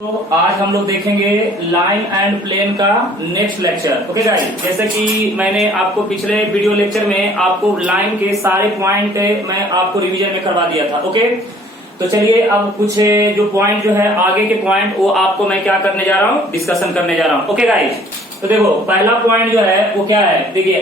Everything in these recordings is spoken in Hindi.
तो आज हम लोग देखेंगे लाइन एंड प्लेन का नेक्स्ट लेक्चर। ओके गाइस, जैसे कि मैंने आपको पिछले वीडियो लेक्चर में आपको लाइन के सारे पॉइंट मैं आपको रिवीजन में करवा दिया था। ओके, तो चलिए अब कुछ जो पॉइंट जो है आगे के पॉइंट वो आपको मैं क्या करने जा रहा हूँ, डिस्कशन करने जा रहा हूँ। ओके गाइस, तो देखो पहला पॉइंट जो है वो क्या है, देखिए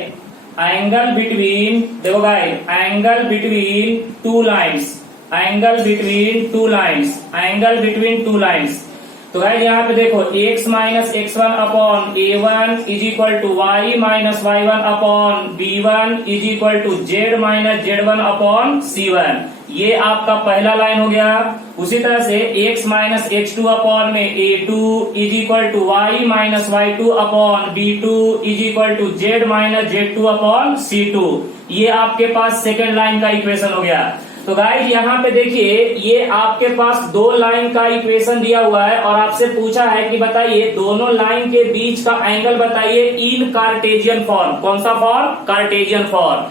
एंगल बिटवीन, देखो guys angle between two lines, angle between two lines, angle between two lines. तो गाइस यहाँ पे देखो x minus x1 upon a1 is equal to y minus y1 upon b1 is equal to z minus z1 upon c1। ये आपका पहला लाइन हो गया। उसी तरह से x माइनस x2 अपॉन में a2 is equal to y minus y2 upon b2 is equal to z minus z2 upon c2। ये आपके पास सेकेंड लाइन का इक्वेशन हो गया। तो गाइस यहाँ पे देखिए ये आपके पास दो लाइन का इक्वेशन दिया हुआ है और आपसे पूछा है कि बताइए दोनों लाइन के बीच का एंगल बताइए इन कार्टेशियन फॉर्म। कौन सा फॉर्म? Cartesian form.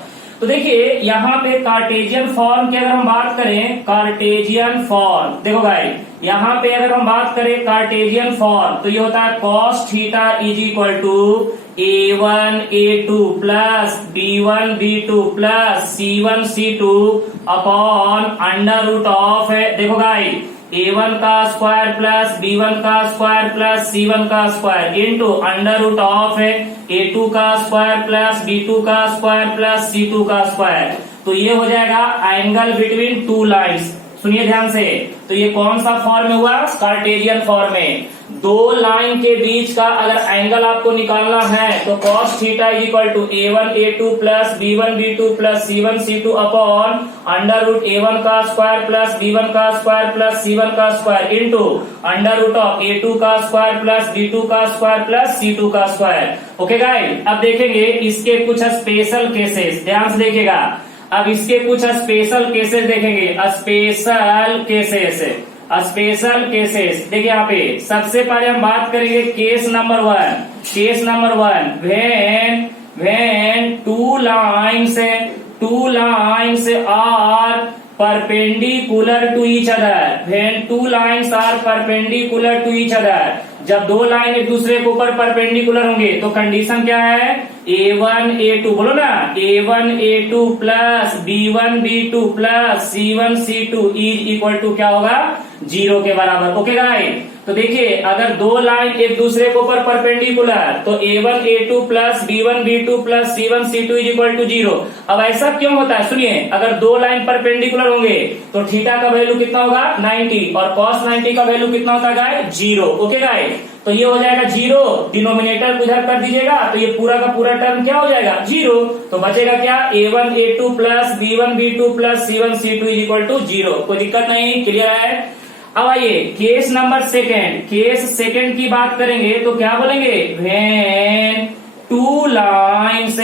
तो देखिए यहाँ पे कार्टेशियन फॉर्म की अगर हम बात करें, कार्टेशियन फॉर्म, देखो गाइस यहाँ पे अगर हम बात करें कार्टेशियन फॉर्म तो ये होता है cos theta is equal to a1 a2 plus b1 b2 plus c1 c2 upon under root of, देखो गाइस a1 का स्क्वायर प्लस b1 का स्क्वायर प्लस c1 का square into under root of a2 का स्क्वायर प्लस b2 का स्क्वायर प्लस c2 का स्क्वायर। तो ये हो जाएगा एंगल बिटवीन टू लाइन्स। सुनिए ध्यान से, तो ये कौन सा फॉर्म में हुआ? कार्टेशियन फॉर्म में। दो लाइन के बीच का अगर एंगल आपको निकालना है तो cos theta is equal to a1 a2 plus b1 b2 plus c1 c2 upon under root a1 का स्क्वायर प्लस b1 का स्क्वायर प्लस c1 का square into under root of a2 का स्क्वायर प्लस b2 का स्क्वायर प्लस c2 का स्क्वायर। ओके गाइस, अब देखेंगे इसके कुछ स्पेशल केसेस, ध्यान से देखिएगा। अब इसके कुछ स्पेशल केसेस देखेंगे, स्पेशल केसेस, स्पेशल केसेस। देखिए यहाँ पे सबसे पहले हम बात करेंगे case number one. Case number one, when two lines are perpendicular to each other, when two lines are perpendicular to each other. जब दो लाइन एक दूसरे के ऊपर परपेंडिकुलर होंगे तो कंडीशन क्या है? a1 a2, बोलो ना, a1 a2 plus b1 b2 plus c1 c2 is equal to क्या होगा? 0 के बराबर। ओके गाइस, तो देखिए अगर दो लाइन एक दूसरे के ऊपर परपेंडिकुलर तो a1 a2 plus b1 b2 plus c1 c2 is equal to 0। अब ऐसा क्यों होता है? सुनिए, अगर दो लाइन परपेंडिकुलर होंगे तो थीटा का वैल्यू कितना होगा? 90 और cos 90 का वैल्यू कितना होता है गाइस? 0। ओके गाइस, तो ये हो जाएगा 0, डिनोमिनेटर उधर कर दीजिएगा तो ये पूरा का पूरा टर्म क्या हो जाएगा? 0। तो बचेगा क्या? a1 a2 plus b1 b2 plus c1 c2 is equal to 0। कोई दिक्कत नहीं, क्लियर है? अब आइए case number second. Case second की बात करेंगे तो क्या बोलेंगे? When two lines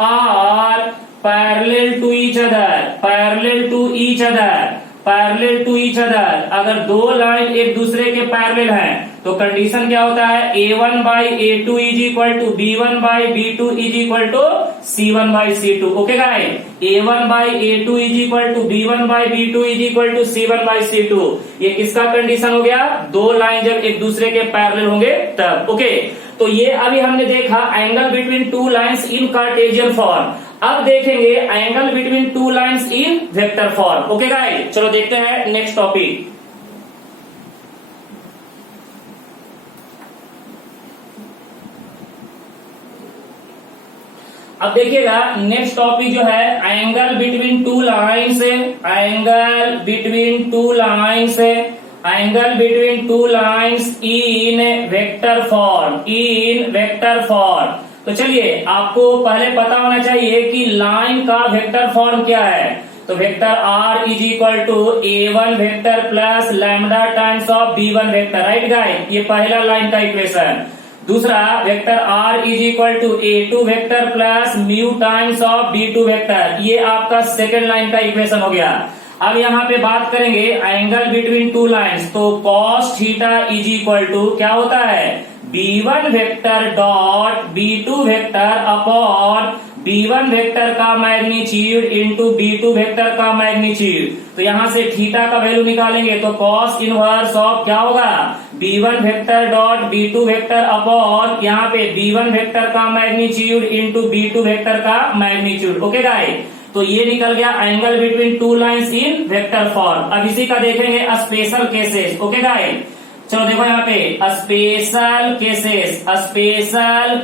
are parallel to each other, parallel to each other, parallel to each other. अगर दो लाइन एक दूसरे के पैरेलल हैं तो कंडीशन क्या होता है? a1 by a2 is equal to b1 by b2 is equal to c1 by c2। Okay guys, a1 by a2 is equal to b1 by b2 is equal to c1 by c2। ये किसका कंडीशन हो गया? दो लाइन जब एक दूसरे के पैरेलल होंगे तब। ओके, तो ये अभी हमने देखा angle between two lines in Cartesian form. अब देखेंगे angle between two lines in vector form. Okay guys, चलो देखते हैं नेक्स्ट टॉपिक। अब देखिएगा नेक्स्ट टॉपिक जो है angle between two lines, angle between two lines, angle between two lines in vector form, in vector form. तो चलिए आपको पहले पता होना चाहिए कि लाइन का वेक्टर फॉर्म क्या है। तो vector r is equal to a1 vector plus lambda times of b1 vector, right guys? ये पहला लाइन का इक्वेशन। दूसरा vector r is equal to a2 vector plus mu times of b2 vector, ये आपका सेकेंड लाइन का इक्वेशन हो गया। अब यहाँ पे बात करेंगे एंगल बिटवीन टू लाइन्स, तो cos theta is equal to क्या होता है? b1 vector dot b2 vector upon B1 vector का मैग्नीट्यूड इंटू B2 वेक्टर का मैग्नीट्यूड। तो यहां से थीटा का वैल्यू निकालेंगे तो कॉस इनवर्स ऑफ क्या होगा, B1 vector dot B2 vector upon यहाँ पे B1 वेक्टर का मैग्नीट्यूड इंटू B2 वेक्टर का मैग्नीट्यूड। ओके गाइस, तो ये निकल गया angle between two lines in vector form. अब इसी का देखेंगे स्पेशल केसेस। ओके गाइस, चलो देखो यहाँ पे स्पेशल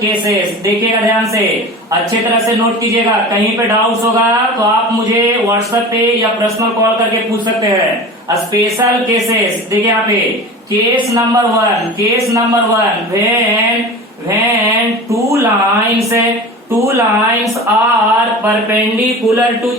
केसेस देखिएगा ध्यान से, अच्छे तरह से नोट कीजिएगा। कहीं पे डाउट्स होगा तो आप मुझे व्हाट्सएप पे या पर्सनल कॉल करके पूछ सकते हैं। स्पेशल केसेस देखिए यहाँ पे, case number one when two lines are perpendicular to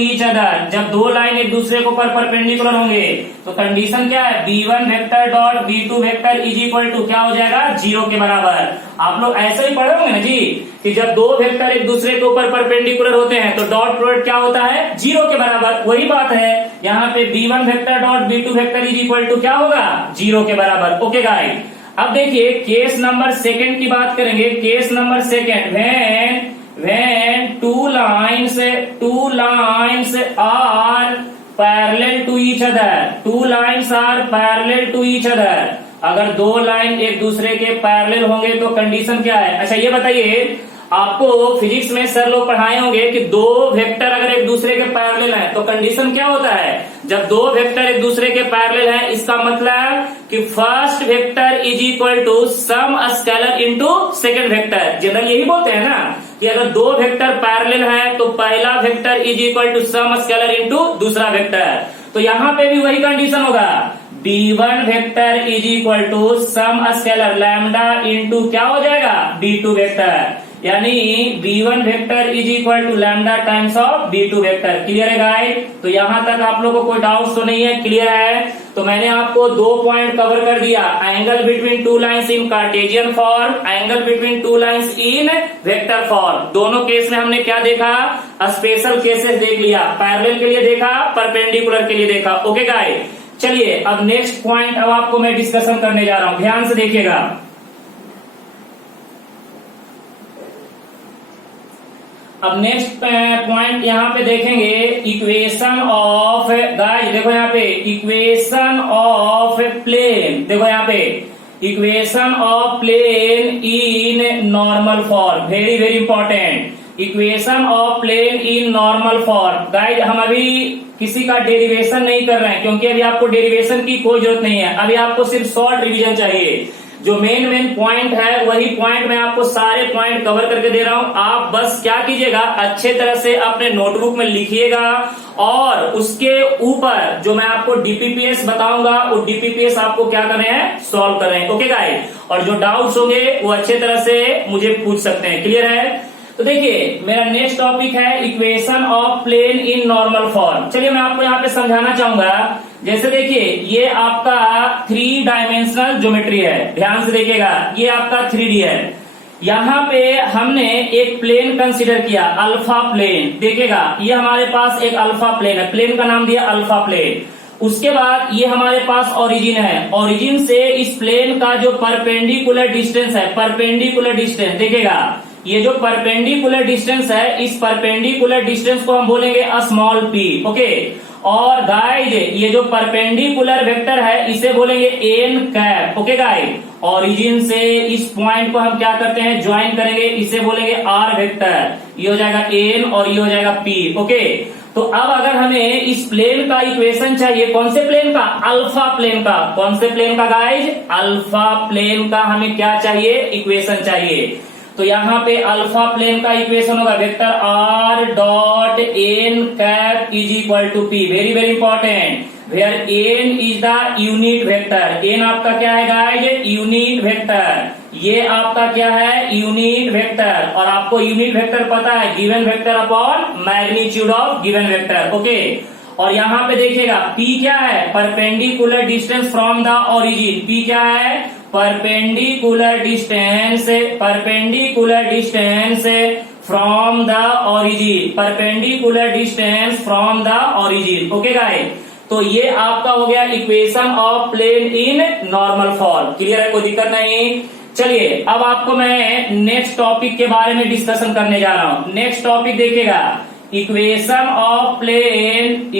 each other, जब दो लाइन एक दूसरे के ऊपर परपेंडिकुलर होंगे तो कंडीशन क्या है, B1 vector dot B2 vector is equal to क्या हो जाएगा, 0 के बराबर। आप लोग ऐसे ही पढ़े होंगे ना जी कि जब दो वेक्टर एक दूसरे के ऊपर परपेंडिकुलर होते हैं तो डॉट प्रोडक्ट क्या होता है, 0 के बराबर। वही बात है यहाँ पे B1 vector dot B2 vector is equal to क्या होगा, 0 के बराबर। ओके गाइस, अब देखिए केस नंबर सेकंड की बात करेंगे। Case number second, when two lines are parallel to each other, अगर दो लाइन एक दूसरे के पैरेलल होंगे तो कंडीशन क्या है। अच्छा ये बताइए, आपको फिजिक्स में सर लोग पढ़ाए होंगे कि दो वेक्टर अगर एक दूसरे के पैरेलल हैं तो कंडीशन क्या होता है। जब दो वेक्टर एक दूसरे के पैरेलल हैं इसका मतलब कि first vector is equal to some scalar into second vector. General यही बोलते हैं ना कि अगर दो वेक्टर पैरेलल हैं तो पहला vector is equal to some scalar into दूसरा वेक्टर। तो यहाँ पे भी वही कंडीशन होगा, B1 vector is equal to some scalar lambda into क्या हो जाएगा, B2 वेक्टर, यानी B1 vector is equal to lambda times of B2 vector. Clear है गाइस? तो यहां तक आप लोगों को कोई डाउट तो नहीं है, क्लियर है? तो मैंने आपको 2 पॉइंट कवर कर दिया, angle between two lines in Cartesian form, angle between two lines in vector form. दोनों केस में हमने क्या देखा, स्पेशल केसेस देख लिया, पैरेलल के लिए देखा, परपेंडिकुलर के लिए देखा। ओके गाइस, चलिए अब नेक्स्ट पॉइंट अब आपको मैं डिस्कशन करने जा रहा हूं, ध्यान से देखिएगा। अब नेक्स्ट पॉइंट यहाँ पे देखेंगे, इक्वेशन ऑफ, गाइस देखो यहाँ पे इक्वेशन ऑफ प्लेन, देखो यहाँ पे equation of plane in normal form, very very important, equation of plane in normal form. Guys हम अभी किसी का डेरिवेशन नहीं कर रहे हैं क्योंकि अभी आपको डेरिवेशन की कोई जरूरत नहीं है, अभी आपको सिर्फ शॉर्ट रिवीजन चाहिए। जो मेन पॉइंट है वही पॉइंट मैं आपको सारे पॉइंट कवर करके दे रहा हूं। आप बस क्या कीजिएगा, अच्छे तरह से अपने नोटबुक में लिखिएगा और उसके ऊपर जो मैं आपको डीपीपीएस बताऊंगा वो डीपीपीएस आपको क्या कर रहे हैं, सॉल्व कर रहे हैं। ओके गाइस, और जो डाउट्स होंगे वो अच्छे तरह से मुझे पूछ सकते हैं। क्लियर है? तो देखिए मेरा नेक्स्ट टॉपिक है equation of plane in normal form. चलिए मैं आपको यहाँ पे समझाना चाहूंगा। जैसे देखिए ये आपका 3 डायमेंशनल ज्योमेट्री है, ध्यान से देखिएगा, ये आपका 3D है। यहाँ पे हमने एक प्लेन कंसीडर किया, अल्फा प्लेन। देखिएगा ये हमारे पास एक अल्फा प्लेन है, प्लेन का नाम दिया अल्फा प्लेन। उसके बाद ये हमारे पास ओरिजिन है, ओरिजिन से इस प्लेन का जो परपेंडिकुलर डिस्टेंस है, परपेंडिकुलर डिस्टेंस देखिएगा, ये जो परपेंडिकुलर डिस्टेंस है, इस परपेंडिकुलर डिस्टेंस को हम बोलेंगे स्मॉल p। ओके, और गाइस ये जो परपेंडिकुलर वेक्टर है इसे बोलेंगे n cap. Okay guys, origin से इस पॉइंट को हम क्या करते हैं, ज्वाइन करेंगे, इसे बोलेंगे r वेक्टर। ये हो जाएगा n और ये हो जाएगा p। ओके, तो अब अगर हमें इस प्लेन का इक्वेशन चाहिए, कौन से प्लेन का, अल्फा प्लेन का। कौन से प्लेन का गाइस, अल्फा प्लेन का हमें क्या चाहिए, इक्वेशन चाहिए। तो यहाँ पे अल्फा प्लेन का इक्वेशन होगा vector r dot n cap is equal to p। Very very important, where n is the unit vector. n आपका क्या है गाइस, यूनिट वेक्टर। ये आपका क्या है, यूनिट वेक्टर। और आपको यूनिट वेक्टर पता है, given vector upon magnitude of given vector. Okay, और यहाँ पे देखिएगा p क्या है, perpendicular distance from the origin. p क्या है, perpendicular distance from the origin, perpendicular distance from the origin. Okay guys, तो ये आपका हो गया equation of plane in normal form. Clear है, कोई दिक्कत नहीं। चलिए अब आपको मैं नेक्स्ट टॉपिक के बारे में डिस्कशन करने जा रहा हूं। नेक्स्ट टॉपिक देखिएगा, इक्वेशन ऑफ प्लेन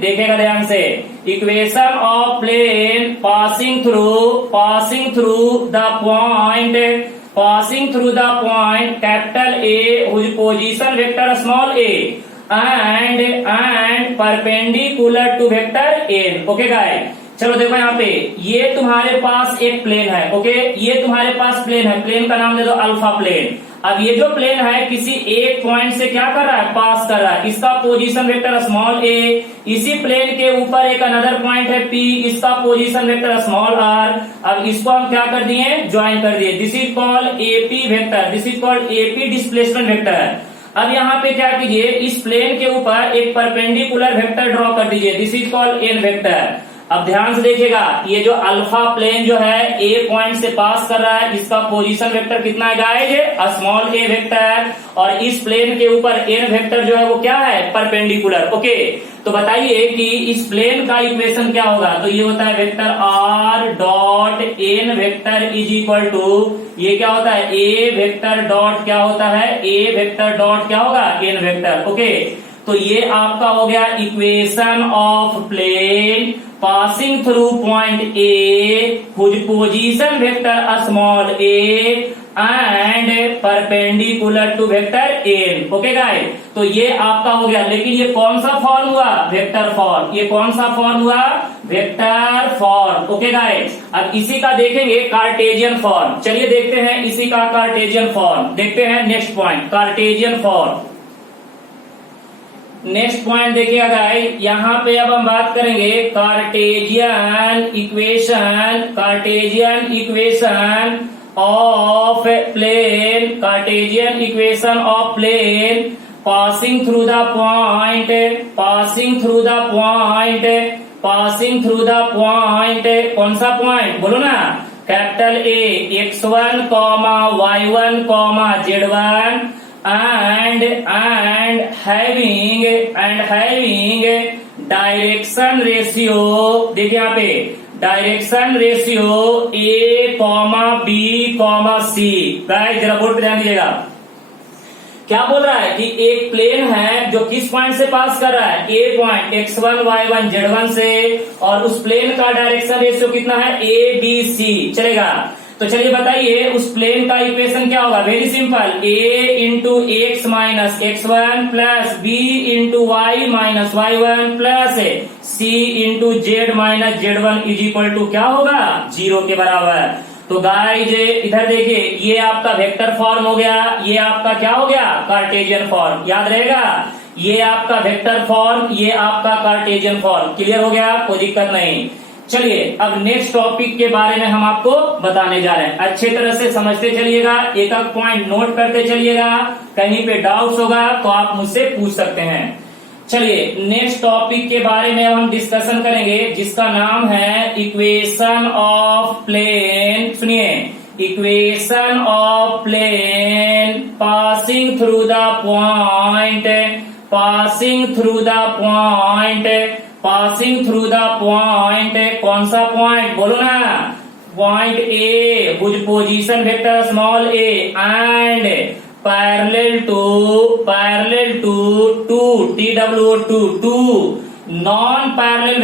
देखिएगा ध्यान से। Equation of plane passing through the point capital A whose position vector small a and perpendicular to vector n. Okay guys, चलो देखो यहाँ पे ये तुम्हारे पास एक प्लेन है। ओके, ये तुम्हारे पास प्लेन है, प्लेन का नाम दे दो अल्फा प्लेन। अब ये जो प्लेन है किसी एक पॉइंट से क्या कर रहा है, पास कर रहा है। इसका पोजीशन वेक्टर स्मॉल ए, इसी प्लेन के ऊपर एक अनदर पॉइंट है पी, इसका पोजीशन वेक्टर स्मॉल आर। अब इसको हम क्या कर दिए, ज्वाइन कर दिए। This is called AP vector, this is called AP displacement vector. अब यहाँ पे क्या कीजिए, इस प्लेन के ऊपर एक परपेंडिकुलर वेक्टर ड्रॉ कर दीजिए, this is called an vector. अब ध्यान से देखिएगा, ये जो अल्फा प्लेन जो है ए पॉइंट से पास कर रहा है, इसका पोजीशन वेक्टर कितना है गाइस, स्मॉल ए वेक्टर। और इस प्लेन के ऊपर एन वेक्टर जो है वो क्या है, परपेंडिकुलर। ओके, तो बताइए कि इस प्लेन का इक्वेशन क्या होगा। तो ये होता है vector are dot N vector is equal to, ये क्या होता है, ए वेक्टर डॉट क्या होता है, ए वेक्टर डॉट क्या होगा, एन वेक्टर। ओके, तो ये आपका हो गया equation of plane passing through point A whose position vector small a and perpendicular to vector n. Okay guys, तो ये आपका हो गया। लेकिन ये कौन सा फॉर्म हुआ, वेक्टर फॉर्म। ये कौन सा फॉर्म हुआ, वेक्टर फॉर्म। ओके गाइस, अब इसी का देखेंगे कार्टेशियन फॉर्म। चलिए देखते हैं इसी का कार्टेशियन फॉर्म। देखते हैं next point, Cartesian form. Next point देखिएगा गाइस, यहाँ पे अब हम बात करेंगे Cartesian equation of plane, Cartesian equation of plane passing through the point, कौन सा पॉइंट बोलो ना, capital A x1, y1, z1 and having direction ratio. देखिए यहाँ पे direction ratio a, b, c। गाइस जरा बोर्ड पे ध्यान दीजिएगा, क्या बोल रहा है कि एक प्लेन है जो किस पॉइंट से पास कर रहा है, ए पॉइंट x1, y1, z1 से, और उस प्लेन का डायरेक्शन रेशियो कितना है, a, b, c। चलेगा, तो चलिए बताइए उस प्लेन का इक्वेशन क्या होगा। Very simple, a into x minus x1 plus b into y minus y1 plus c into z minus z1 is equal to क्या होगा, 0 के बराबर। तो गाइस इधर देखिए, ये आपका वेक्टर फॉर्म हो गया, ये आपका क्या हो गया, कार्टेशियन फॉर्म। याद रहेगा, ये आपका वेक्टर फॉर्म, ये आपका कार्टेशियन फॉर्म। क्लियर हो गया, कोई दिक्कत नहीं। चलिए अब नेक्स्ट टॉपिक के बारे में हम आपको बताने जा रहे हैं। अच्छे तरह से समझते चलिएगा, एक एक पॉइंट नोट करते चलिएगा, कहीं पे डाउट्स होगा तो आप मुझसे पूछ सकते हैं। चलिए नेक्स्ट टॉपिक के बारे में हम डिस्कशन करेंगे, जिसका नाम है इक्वेशन ऑफ प्लेन। सुनिए, equation of plane passing through the point, कौन सा पॉइंट बोलो ना, point A whose position vector small a and parallel to two non parallel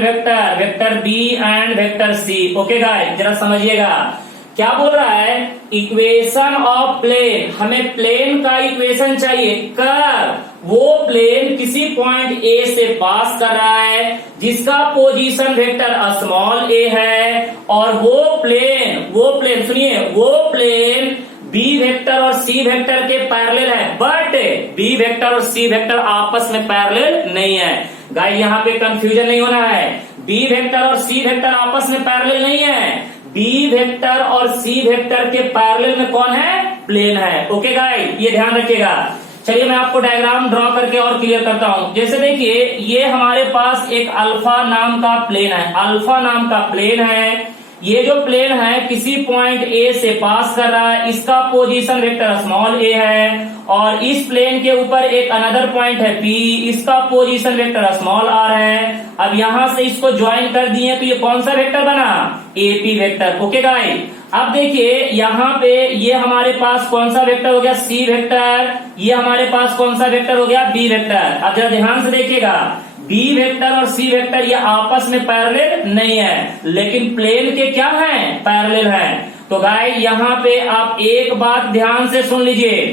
vector vector b and vector C. Okay guys जरा समझिएगा, क्या बोल रहा है, इक्वेशन ऑफ प्लेन, हमें प्लेन का इक्वेशन चाहिए कब, वो प्लेन किसी पॉइंट ए से पास कर रहा है जिसका पोजीशन वेक्टर स्मॉल ए है, और वो प्लेन सुनिए, वो प्लेन बी वेक्टर और सी वेक्टर के पैरेलल है, बट बी वेक्टर और सी वेक्टर आपस में पैरेलल नहीं है। गाइस यहाँ पे कंफ्यूजन नहीं होना है, बी वेक्टर और सी वेक्टर आपस में पैरेलल नहीं है, बी वेक्टर और सी वेक्टर के पैरेलल में कौन है, प्लेन है। ओके गाइस, ये ध्यान रखिएगा। चलिए मैं आपको डायग्राम ड्रॉ करके और क्लियर करता हूं। जैसे देखिए, ये हमारे पास एक अल्फा नाम का प्लेन है, अल्फा नाम का प्लेन है। ये जो प्लेन है किसी पॉइंट ए से पास कर रहा है, इसका पोजीशन वेक्टर स्मॉल ए है, और इस प्लेन के ऊपर एक अनदर पॉइंट है पी, इसका पोजीशन वेक्टर स्मॉल आर है। अब यहां से इसको ज्वाइन कर दिए तो ये कौन सा वेक्टर बना, एपी वेक्टर। ओके गाइस, अब देखिए यहाँ पे ये हमारे पास कौन सा वेक्टर हो गया, सी वेक्टर, ये हमारे पास कौन सा वेक्टर हो गया, बी वेक्टर। अब जरा ध्यान से देखिएगा, बी वेक्टर और सी वेक्टर ये आपस में पैरेलल नहीं है, लेकिन प्लेन के क्या हैं, पैरेलल हैं। तो गाइस यहाँ पे आप एक बात ध्यान से सुन लीजिए,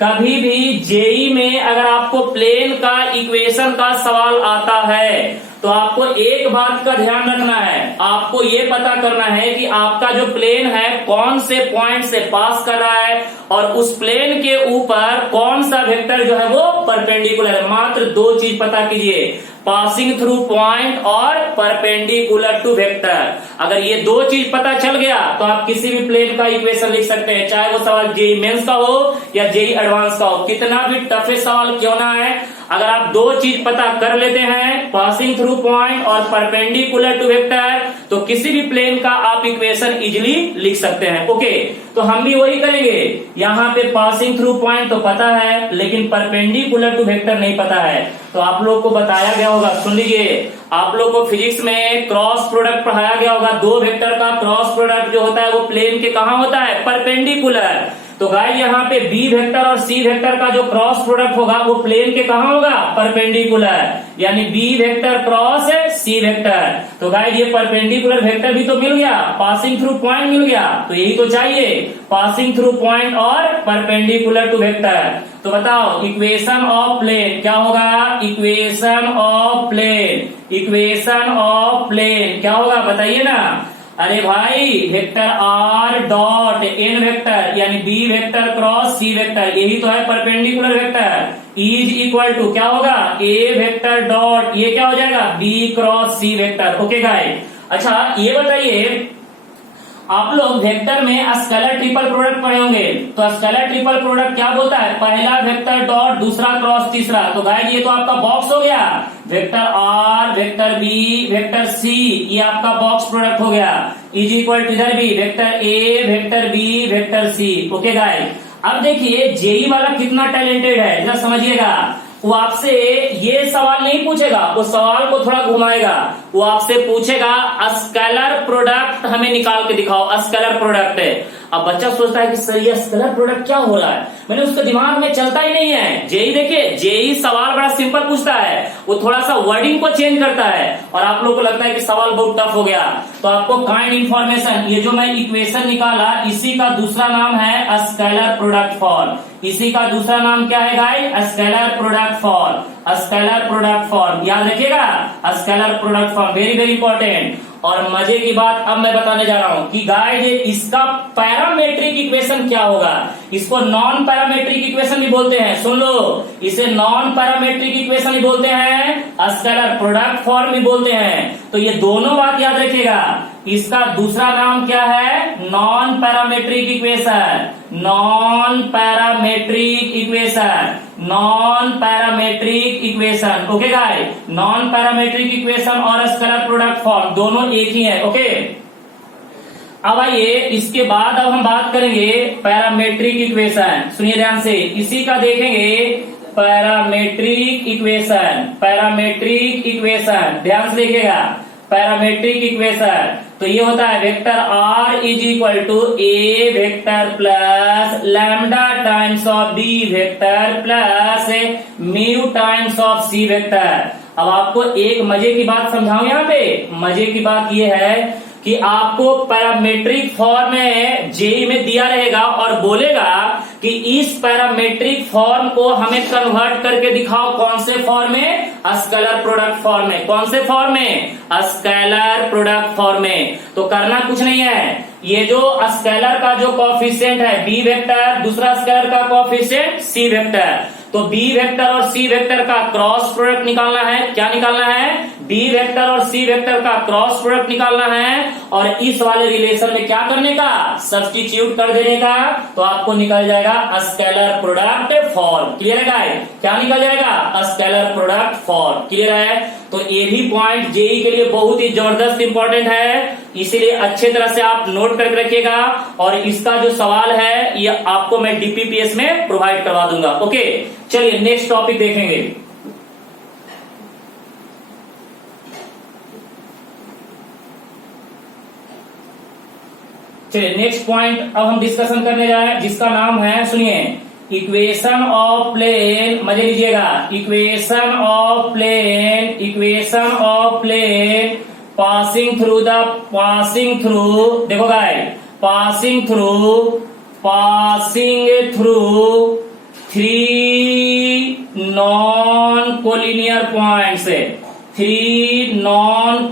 कभी भी जेई में अगर आपको प्लेन का इक्वेशन का सवाल आता है तो आपको एक बात का ध्यान रखना है, आपको ये पता करना है कि आपका जो प्लेन है कौन से पॉइंट से पास कर रहा है और उस प्लेन के ऊपर कौन सा वेक्टर जो है वो परपेंडिकुलर है। मात्र दो चीज पता कीजिए, पासिंग थ्रू पॉइंट और परपेंडिकुलर टू वेक्टर। अगर ये दो चीज पता चल गया तो आप किसी भी प्लेन का इक्वेशन लिख सकते हैं, चाहे वो सवाल जेई मेंस का हो या जेई एडवांस का हो, कितना भी टफेस्ट सवाल क्यों ना है। अगर आप दो चीज पता कर लेते हैं, पासिंग थ्रू पॉइंट और परपेंडिकुलर टू वेक्टर, तो किसी भी प्लेन का आप इक्वेशन इजिली लिख सकते हैं। ओके, तो हम भी वही करेंगे। यहाँ पे पासिंग थ्रू पॉइंट तो पता है, लेकिन परपेंडिकुलर टू वेक्टर नहीं पता है। तो आप लोग को बताया गया होगा, सुन लीजिए, आप लोग को फिजिक्स में क्रॉस प्रोडक्ट पढ़ाया गया होगा। दो वेक्टर का क्रॉस प्रोडक्ट जो होता है वो प्लेन के कहाँ होता है, परपेंडिकुलर। तो गाइस यहाँ पे बी वेक्टर और सी वेक्टर का जो क्रॉस प्रोडक्ट होगा वो प्लेन के कहाँ होगा, परपेंडिकुलर, यानी B vector cross C vector. तो गाइस ये परपेंडिकुलर वेक्टर भी तो मिल गया, पासिंग थ्रू पॉइंट मिल गया, तो यही तो चाहिए, पासिंग थ्रू पॉइंट और परपेंडिकुलर टू वेक्टर। तो बताओ इक्वेशन ऑफ प्लेन क्या होगा, equation of plane, equation of plane क्या होगा बताइए ना। अरे भाई vector are dot N vector यानी B vector cross C vector, यही तो है perpendicular vector, is equal to क्या होगा, ए वेक्टर डॉट ये क्या हो जाएगा, B cross C vector. Okay guys, अच्छा ये बताइए, आप लोग वेक्टर में स्केलर ट्रिपल प्रोडक्ट पढ़े होंगे, तो स्केलर ट्रिपल प्रोडक्ट क्या बोलता है, पहला वेक्टर डॉट दूसरा क्रॉस तीसरा। तो गाइस ये तो आपका बॉक्स हो गया, vector R vector B vector C, ये आपका बॉक्स प्रोडक्ट हो गया, इज इक्वल टू इधर भी vector A vector B vector C. Okay guys, अब देखिए जेई वाला कितना टैलेंटेड है, जरा समझिएगा। वो आपसे ये सवाल नहीं पूछेगा, वो सवाल को थोड़ा घुमाएगा, वो आपसे पूछेगा स्केलर प्रोडक्ट हमें निकाल के दिखाओ, स्केलर प्रोडक्ट है। अब बच्चा सोचता है कि सर ये स्केलर प्रोडक्ट क्या हो रहा है, मैंने उसके दिमाग में चलता ही नहीं है। जेई देखिए, जेई सवाल बड़ा सिंपल पूछता है, वो थोड़ा सा वर्डिंग को चेंज करता है और आप लोग को लगता है कि सवाल बहुत टफ हो गया। तो आपको काइंड इंफॉर्मेशन, ये जो मैं इक्वेशन निकाला इसी का दूसरा नाम है स्केलर प्रोडक्ट फॉर्म। इसी का दूसरा नाम क्या है guys, scalar product form, scalar product form, याद रखिएगा, scalar product form very very important. और मजे की बात अब मैं बताने जा रहा हूं कि गाइस इसका पैरामेट्रिक इक्वेशन क्या होगा। इसको नॉन पैरामेट्रिक इक्वेशन भी बोलते हैं, सुन लो, इसे नॉन पैरामेट्रिक इक्वेशन भी बोलते हैं, स्केलर प्रोडक्ट फॉर्म भी बोलते हैं। तो ये दोनों बात याद रखिएगा, इसका दूसरा नाम क्या है, non parametric equation, non parametric equation, non parametric equation. Okay guys, non parametric equation और स्केलर प्रोडक्ट फॉर्म दोनों एक ही है। ओके, अब आइए इसके बाद अब हम बात करेंगे पैरामेट्रिक इक्वेशन। सुनिए ध्यान से, इसी का देखेंगे पैरामेट्रिक इक्वेशन, पैरामेट्रिक इक्वेशन ध्यान से देखिएगा, पैरामेट्रिक इक्वेशन। तो ये होता है vector R is equal to A vector plus lambda times of B vector plus mu times of C vector. अब आपको एक मजे की बात समझाऊं, यहाँ पे मजे की बात ये है कि आपको पैरामेट्रिक फॉर्म में जेई में दिया रहेगा और बोलेगा कि इस पैरामेट्रिक फॉर्म को हमें कन्वर्ट करके दिखाओ, कौन से फॉर्म में, स्केलर प्रोडक्ट फॉर्म में। कौन से फॉर्म में, स्केलर प्रोडक्ट फॉर्म में। तो करना कुछ नहीं है, ये जो स्केलर का जो कोएफिशिएंट है बी वेक्टर, दूसरा स्केलर का कोएफिशिएंट सी वेक्टर, तो बी वेक्टर और सी वेक्टर का क्रॉस प्रोडक्ट निकालना है। क्या निकालना है, बी वेक्टर और सी वेक्टर का क्रॉस प्रोडक्ट निकालना है और इस वाले रिलेशन में क्या करने का, सब्स्टिट्यूट कर देने का, तो आपको निकल जाएगा स्केलर प्रोडक्ट फॉर्म। क्लियर है गाइस, क्या निकल जाएगा, स्केलर प्रोडक्ट फॉर्म। क्लियर है, तो ये भी पॉइंट जेई के लिए बहुत ही जबरदस्त इंपॉर्टेंट है। इसीलिए अच्छे तरह से आप नोट करके रखिएगा, और इसका जो सवाल है ये आपको मैं डीपीपीएस में प्रोवाइड करवा दूंगा। ओके, चलिए नेक्स्ट टॉपिक देखेंगे। चलिए नेक्स्ट पॉइंट अब हम डिस्कशन करने जा रहे हैं, जिसका नाम है, सुनिए, इक्वेशन ऑफ प्लेन। मजे लीजिएगा, equation of plane passing through देखो guys, passing through 3 non collinear points है, 3 non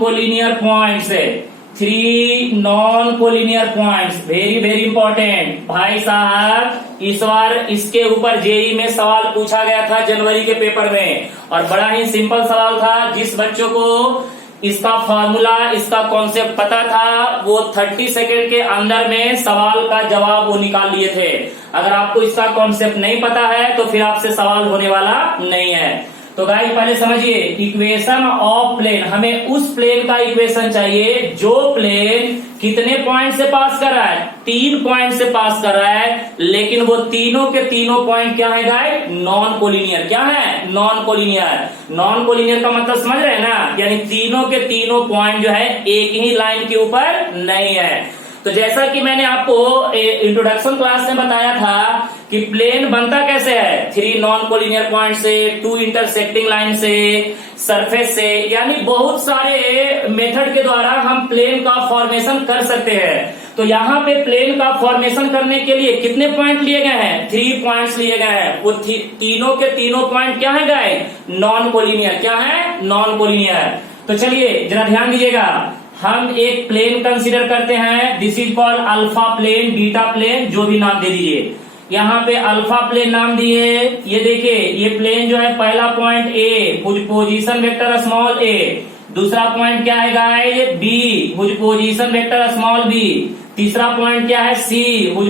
collinear points. Very very important भाई साहब, इस बार इसके ऊपर जेईई में सवाल पूछा गया था जनवरी के पेपर में, और बड़ा ही सिंपल सवाल था। जिस बच्चों को इसका फॉर्मूला, इसका कॉन्सेप्ट पता था, वो 30 सेकेंड के अंदर में सवाल का जवाब वो निकाल लिए थे। अगर आपको इसका कॉन्सेप्ट नहीं पता है तो फिर आपसे सवाल होने वाला नहीं है। तो गाइस पहले समझिए, इक्वेशन ऑफ प्लेन, हमें उस प्लेन का इक्वेशन चाहिए जो प्लेन कितने पॉइंट से पास कर रहा है, 3 पॉइंट से पास कर रहा है, लेकिन वो तीनों के तीनों पॉइंट क्या है गाइस, नॉन कोलिनियर। क्या है, नॉन कोलिनियर। नॉन कोलिनियर का मतलब समझ रहे हैं ना, यानी तीनों के तीनों पॉइंट जो है एक ही लाइन के ऊपर नहीं है। तो जैसा कि मैंने आपको इंट्रोडक्शन क्लास में बताया था कि प्लेन बनता कैसे है, 3 नॉन कोलिनियर पॉइंट से, 2 इंटरसेक्टिंग लाइन से, सरफेस से, यानी बहुत सारे मेथड के द्वारा हम प्लेन का फॉर्मेशन कर सकते हैं। तो यहाँ पे प्लेन का फॉर्मेशन करने के लिए कितने पॉइंट लिए गए हैं, 3 पॉइंट्स लिए गए हैं। वो तीनों के तीनों पॉइंट क्या है गाइस, नॉन कोलिनियर। क्या है, नॉन कोलिनियर। तो चलिए जरा ध्यान दीजिएगा, हम एक प्लेन कंसीडर करते हैं, this is called alpha plane, beta plane, जो भी नाम दे दीजिए। यहाँ पे अल्फा प्लेन नाम दिए। ये देखिए, ये प्लेन जो है, पहला point A, position vector small A, दूसरा पॉइंट क्या है guys, B, position vector small B, तीसरा पॉइंट क्या है, C,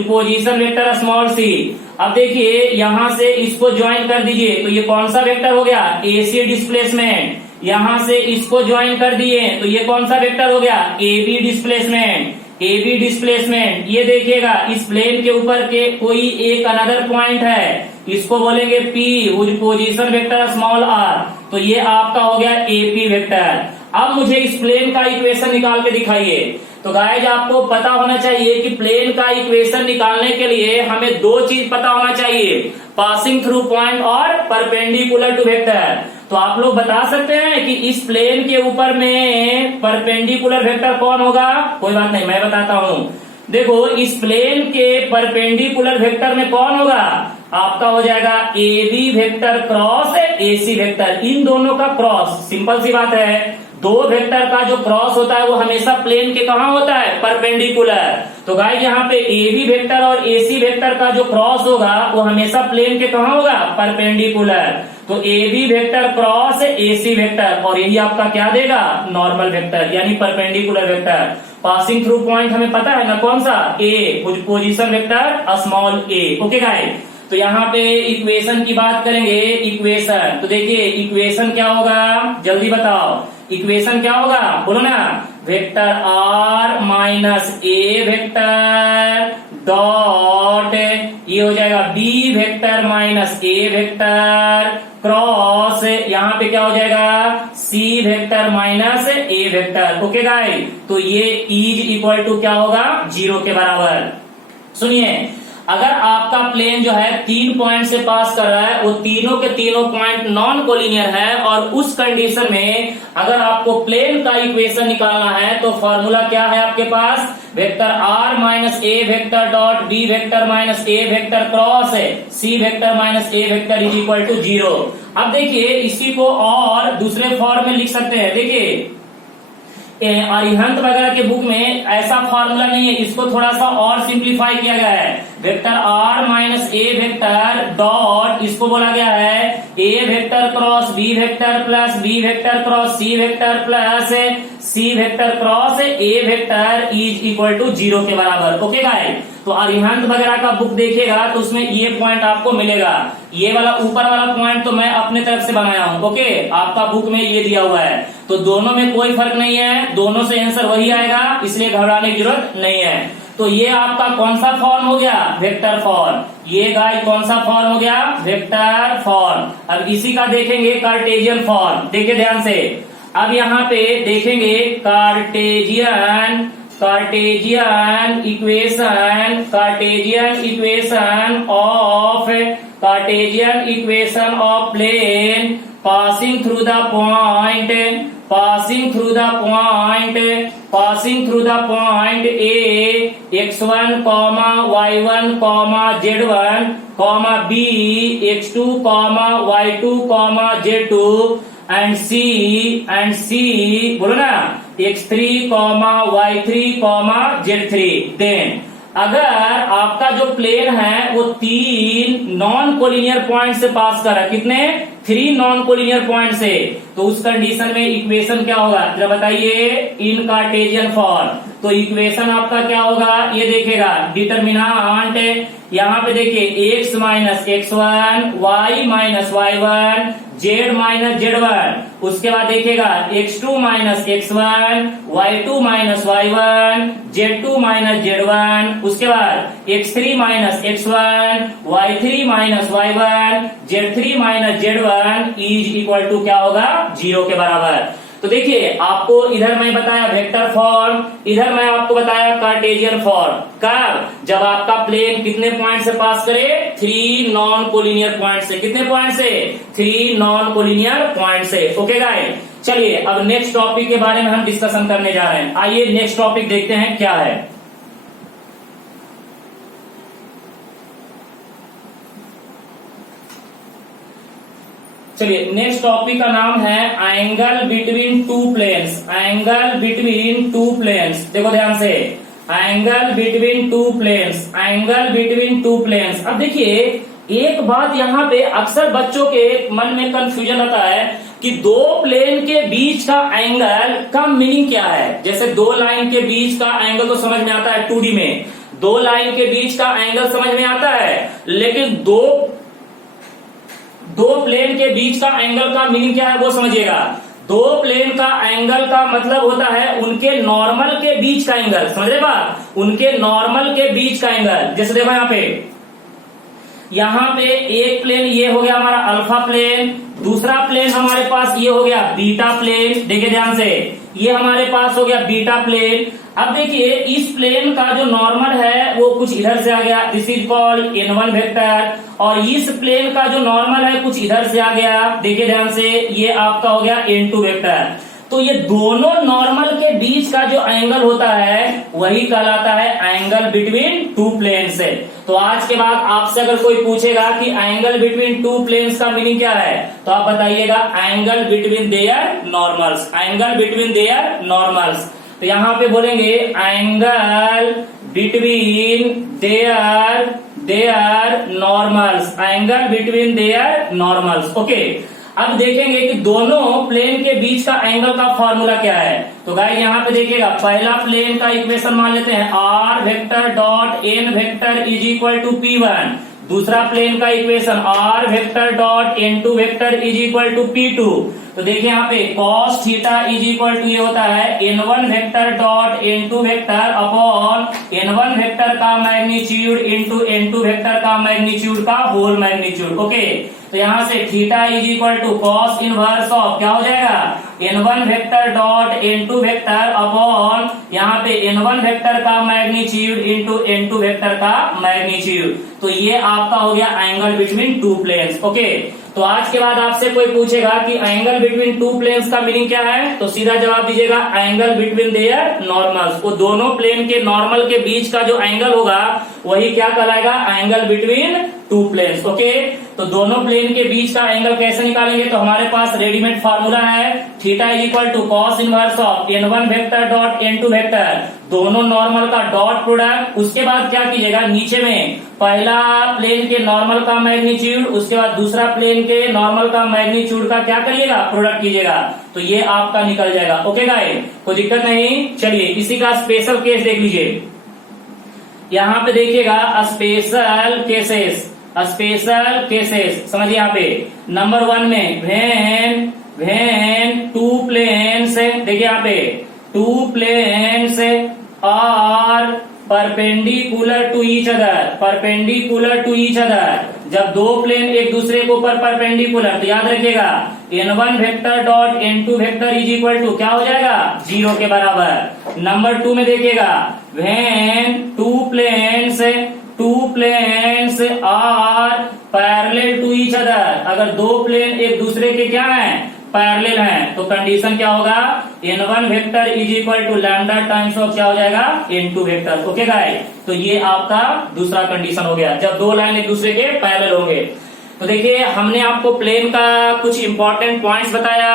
position vector small C. अब देखिए यहां से इसको ज्वाइन कर दीजिए, तो ये कौन सा वेक्टर हो गया, एसी डिस्प्लेसमेंट। यहां से इसको ज्वाइन कर दिए तो ये कौन सा वेक्टर हो गया, एबी डिस्प्लेसमेंट। ये देखिएगा, इस प्लेन के ऊपर के कोई एक अनदर पॉइंट है, इसको बोलेंगे P, position vector small R, तो ये आपका हो गया एपी वेक्टर। अब मुझे इस प्लेन का इक्वेशन निकाल के दिखाइए। तो गाइस आपको पता होना चाहिए कि प्लेन का इक्वेशन निकालने के लिए हमें 2 चीज पता होना चाहिए, पासिंग थ्रू पॉइंट और परपेंडिकुलर टू वेक्टर। तो आप लोग बता सकते हैं कि इस प्लेन के ऊपर में परपेंडिकुलर वेक्टर कौन होगा, कोई बात नहीं, मैं बताता हूँ। देखो, इस प्लेन के परपेंडिकुलर वेक्टर में कौन होगा, आपका हो जाएगा AB vector cross AC vector, इन दोनों का क्रॉस। सिंपल सी बात है, 2 वेक्टर का जो क्रॉस होता है वो हमेशा प्लेन के कहाँ होता है, परपेंडिकुलर। तो गाइस यहाँ पे एबी वेक्टर और एसी वेक्टर का जो क्रॉस होगा वो हमेशा प्लेन के कहाँ होगा, परपेंडिकुलर। तो AB vector cross AC vector, और यही आपका क्या देगा, नॉर्मल वेक्टर, यानी perpendicular vector. Passing through point हमें पता है ना, कौन सा, A, position vector small A. Okay guys, तो यहाँ पे इक्वेशन की बात करेंगे। इक्वेशन, तो देखिए इक्वेशन क्या होगा, जल्दी बताओ, इक्वेशन क्या होगा, बोलो ना, vector R minus A vector dot, ये हो जाएगा B vector minus A vector cross, यहाँ पे क्या हो जाएगा, C vector minus A vector. Okay guys, तो ये इज इक्वल टू क्या होगा, 0 के बराबर। सुनिए, अगर आपका प्लेन जो है 3 पॉइंट से पास कर रहा है, वो तीनों के तीनों पॉइंट नॉन कोलिनियर है, और उस कंडीशन में अगर आपको प्लेन का इक्वेशन निकालना है तो फॉर्मूला क्या है आपके पास, vector R minus A vector dot B vector minus A vector cross है C vector minus A vector is equal to 0। अब देखिए इसी को और दूसरे फॉर्म में लिख सकते हैं। देखिए अरिहंत वगैरह के बुक में ऐसा फॉर्मूला नहीं है, इसको थोड़ा सा और सिंप्लीफाई किया गया है। Vector r minus A vector dot, इसको बोला गया है a vector cross b vector plus b vector cross c vector plus c vector cross a vector is equal to 0 के बराबर। ओके गाइस, तो अरिहंत वगैरह का बुक देखिएगा तो उसमें ये पॉइंट आपको मिलेगा। ये वाला ऊपर वाला पॉइंट तो मैं अपने तरफ से बनाया हूँ। ओके, आपका बुक में ये दिया हुआ है, तो दोनों में कोई फर्क नहीं है, दोनों से आंसर वही आएगा, इसलिए घबराने की जरूरत नहीं है। तो ये आपका कौन सा फॉर्म हो गया? Vector form. ये गाइस कौन सा फॉर्म हो गया? Vector form. अब इसी का देखेंगे कार्टेशियन फॉर्म। देखिए ध्यान से, अब यहाँ पे देखेंगे Cartesian equation of plane passing through the point A x1, y1, z1, b x2, y2, z2 and c बोलो ना x3, y3, z3। देन अगर आपका जो प्लेन है वो 3 नॉन कोलिनियर पॉइंट से पास कर रहा है, कितने? 3 नॉन कोलिनियर पॉइंट से, तो उस कंडीशन में इक्वेशन क्या होगा जरा बताइए? इन कार्टेशियन फॉर्म। तो इक्वेशन आपका क्या होगा ये देखेगा, डिटर्मिनेंट यहाँ पे देखिए x minus x1, y minus y1, z minus z1, उसके बाद देखेगा x2 minus x1, y2 minus y1, z2 minus z1, उसके बाद x3 minus x1, y3 minus y1, z3 minus z1 is equal to क्या होगा? 0 के बराबर। तो देखिए आपको इधर मैं बताया वेक्टर फॉर्म, इधर मैं आपको बताया कार्टेशियन फॉर्म। कब? जब आपका प्लेन कितने पॉइंट से पास करे? 3 नॉन कोलिनियर पॉइंट से। कितने पॉइंट से? 3 नॉन कोलिनियर पॉइंट से। ओके गाइस, चलिए अब नेक्स्ट टॉपिक के बारे में हम डिस्कशन करने जा रहे हैं। आइए नेक्स्ट टॉपिक देखते हैं क्या है। चलिए नेक्स्ट टॉपिक का नाम है angle between two planes. Angle between two planes, देखो ध्यान से, angle between two planes, angle between two planes. अब देखिए एक बात यहाँ पे अक्सर बच्चों के मन में कंफ्यूजन आता है कि दो प्लेन के बीच का एंगल का मीनिंग क्या है। जैसे दो लाइन के बीच का एंगल तो समझ में आता है 2D में, दो लाइन के बीच का एंगल समझ में आता है, लेकिन दो प्लेन के बीच का एंगल का मीनिंग क्या है वो समझिएगा। दो प्लेन का एंगल का मतलब होता है उनके नॉर्मल के बीच का एंगल, समझ रहे बात? उनके नॉर्मल के बीच का एंगल। जैसे देखो यहाँ पे एक प्लेन ये हो गया हमारा अल्फा प्लेन, दूसरा प्लेन हमारे पास ये हो गया बीटा प्लेन। देखिए ध्यान से, ये हमारे पास हो गया बीटा प्लेन। अब देखिए इस प्लेन का जो नॉर्मल है वो कुछ इधर से आ गया, this is called n1 vector, और इस प्लेन का जो नॉर्मल है कुछ इधर से आ गया, देखिए ध्यान से, ये आपका हो गया n2 वेक्टर। तो ये दोनों नॉर्मल के बीच का जो एंगल होता है वही कहलाता है एंगल बिटवीन टू प्लेन्स। तो आज के बाद आपसे अगर कोई पूछेगा कि एंगल बिटवीन टू प्लेन्स का मीनिंग क्या है, तो आप बताइएगा angle between their normals, angle between their normals. तो यहाँ पे बोलेंगे angle between their normals, angle between their normals. Okay, अब देखेंगे कि दोनों प्लेन के बीच का एंगल का फॉर्मूला क्या है। तो गाइस यहाँ पे देखिएगा, पहला प्लेन का इक्वेशन मान लेते हैं r vector dot n vector is equal to p1, दूसरा प्लेन का equation r vector dot n2 vector is equal to p2। तो देखिए यहाँ पे cos theta is equal to ये होता है n1 vector dot n2 vector upon n1 vector का मैग्नीट्यूड इंटू n2 वेक्टर का मैग्नीट्यूड का होल मैग्नीट्यूड। ओके, तो यहाँ से theta is equal to cos inverse of क्या हो जाएगा n1 vector dot n2 vector upon यहाँ पे n1 वेक्टर का मैग्नीट्यूड इंटू n2 वेक्टर का मैग्नीट्यूड। तो ये आपका हो गया angle between two planes. Okay, तो आज के बाद आपसे कोई पूछेगा कि एंगल बिटवीन टू प्लेन्स का मीनिंग क्या है, तो सीधा जवाब दीजिएगा एंगल बिटवीन देयर नॉर्मल्स। वो दोनों प्लेन के नॉर्मल के बीच का जो एंगल होगा वही क्या कहलाएगा, angle between two planes. Okay, तो दोनों प्लेन के बीच का एंगल कैसे निकालेंगे, तो हमारे पास रेडीमेड फार्मूला है theta is equal to cos inverse of n1 vector dot n2 vector, दोनों नॉर्मल का डॉट प्रोडक्ट। उसके बाद क्या कीजिएगा, नीचे में पहला प्लेन के नॉर्मल का मैग्नीट्यूड, उसके बाद दूसरा प्लेन के नॉर्मल का मैग्नीट्यूड का क्या करिएगा, प्रोडक्ट कीजिएगा, तो ये आपका निकल जाएगा। ओके गाइस, कोई दिक्कत नहीं। चलिए इसी का स्पेशल केस देख लीजिए, यहाँ पे देखिएगा स्पेशल केसेस, स्पेशल केसेस समझिए। यहाँ पे नंबर 1 में व्हेन टू प्लेन्स, देखिए यहाँ पे two planes are perpendicular to each other, perpendicular to each other, जब दो प्लेन एक दूसरे के ऊपर परपेंडिकुलर, तो याद रखिएगा n1 vector dot n2 vector is equal to क्या हो जाएगा, 0 के बराबर। नंबर 2 में देखिएगा when two planes are parallel to each other, अगर दो प्लेन एक दूसरे के क्या हैं, पैरेलल हैं, तो कंडीशन क्या होगा, n1 vector is equal to lambda times of क्या हो जाएगा, n2 वेक्टर। ओके गाइस, तो ये आपका दूसरा कंडीशन हो गया, जब दो लाइन एक दूसरे के पैरेलल होंगे। तो देखिए हमने आपको प्लेन का कुछ इंपॉर्टेंट पॉइंट्स बताया,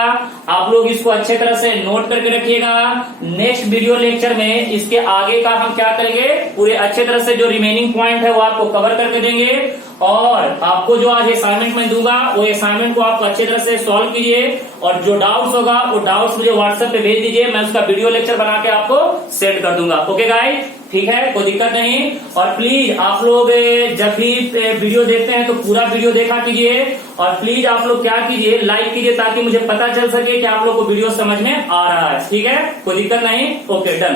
आप लोग इसको अच्छे तरह से नोट करके रखिएगा। नेक्स्ट वीडियो लेक्चर में इसके आगे का हम क्या करेंगे, पूरे अच्छे तरह से जो रिमेनिंग पॉइंट है वो आपको कवर करके देंगे, और आपको जो आज असाइनमेंट में दूंगा वो असाइनमेंट को आप अच्छे तरह से सॉल्व कीजिए, और जो डाउट्स होगा वो डाउट्स मुझे व्हाट्सएप पे भेज दीजिए, मैं उसका वीडियो लेक्चर बना के आपको सेंड कर दूंगा। ओके गाइस, ठीक है, कोई दिक्कत नहीं। और प्लीज आप लोग जब भी वीडियो देखते हैं तो पूरा वीडियो देखा कीजिए, और प्लीज आप लोग क्या कीजिए, लाइक कीजिए, ताकि मुझे पता चल सके कि आप लोग को वीडियो समझ में आ रहा है। ठीक है, कोई दिक्कत नहीं। Okay, done.